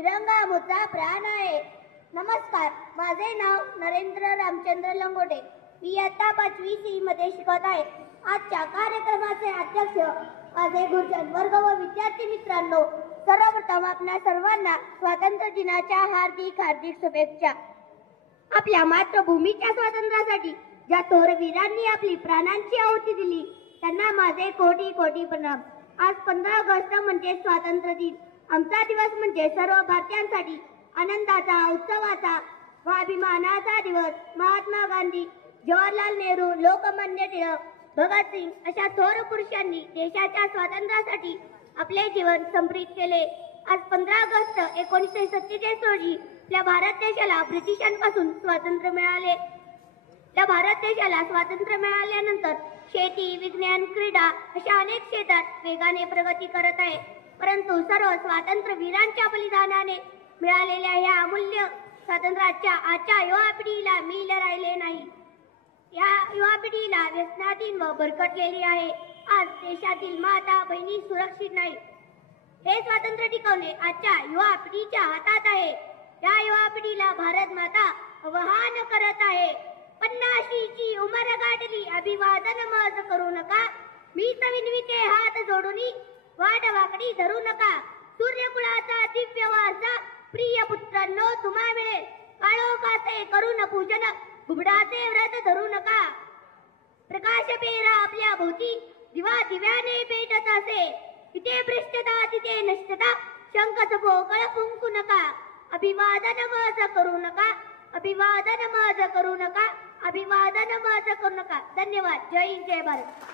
तिरंगा मुद्दा प्राण आहे. नमस्कार, माझे नाव नरेंद्र रामचंद्र लंगोटे. मी इयत्ता 5वी C मध्ये शिकत आहे. आजच्या कार्यक्रमाचे अध्यक्ष माझे गुरुजन वर्ग व विद्यार्थी मित्रांनो, सर्वप्रथम आपल्या सर्वांना स्वातंत्र्य दिनाच्या हार्दिक शुभेच्छा. आपल्या मातृभूमीच्या स्वातंत्र्यासाठी ज्या थोर वीरांनी आपली प्राणांची आहुती दिली त्यांना माझे कोटी कोटी प्रणाम. आज 15 ऑगस्ट म्हणजे स्वातंत्र्य दिन. आमचा दिवस म्हणजे सर्व भारतीयांसाठी आनंदाचा, उत्सवाचा व अभिमानाचा दिवस. महात्मा गांधी, जवाहरलाल नेहरू, लोकमान्य टिळक, भगतसिंग अशा थोर पुरुषांनी देशाच्या स्वातंत्र्यासाठी आपले जीवन समर्पित केले. आज 15 ऑगस्ट 1947 रोजी आपल्या भारत देशाला ब्रिटिशांपासून स्वातंत्र्य मिळाले. त्या भारत देशाला स्वातंत्र्य मिळाल्यानंतर शेती, विज्ञान, क्रीडा अशा अनेक क्षेत्रात वेगाने प्रगती करत आहे. परंतु सर्व स्वातंत्र्य वीरांच्या बलिदानाने मिळालेल्या या अमूल्य स्वातंत्र्याच्या आजच्या युवा पिढीला मिळाले राहिले नाही. या युवा पिढीला व्यसनाधीन व भरकटलेली आहे. आज देशातील माता बहिणी सुरक्षित नाही. हे स्वातंत्र्य टिकवणे आजच्या युवा पिढीच्या हातात आहे. या युवा पिढीला भारत माता आवाहन करत आहे. 50ची उमर गाठली, अभिवादन मज करू नका. मी विनविते हात जोडूनी, वाट वाकडी धरू नका. सूर्यकुळाचा दिव्य वारसा प्रिय पुत्रांनो तुम्हा मिळेल. काळोखाचे करून पूजन, घुबडाचे व्रत धरू नका. प्रकाश पेरा आपल्या भोवती, दिवा दिव्याने पेटत असे. तिथे भ्रष्टता तिथे नष्टता, शंखच पोकळ फुंकू नका. अभिवादन मज करू नका, अभिवादन मज करू नका, अभिवादन मज करू नका. धन्यवाद. जय हिंद, जय भारत.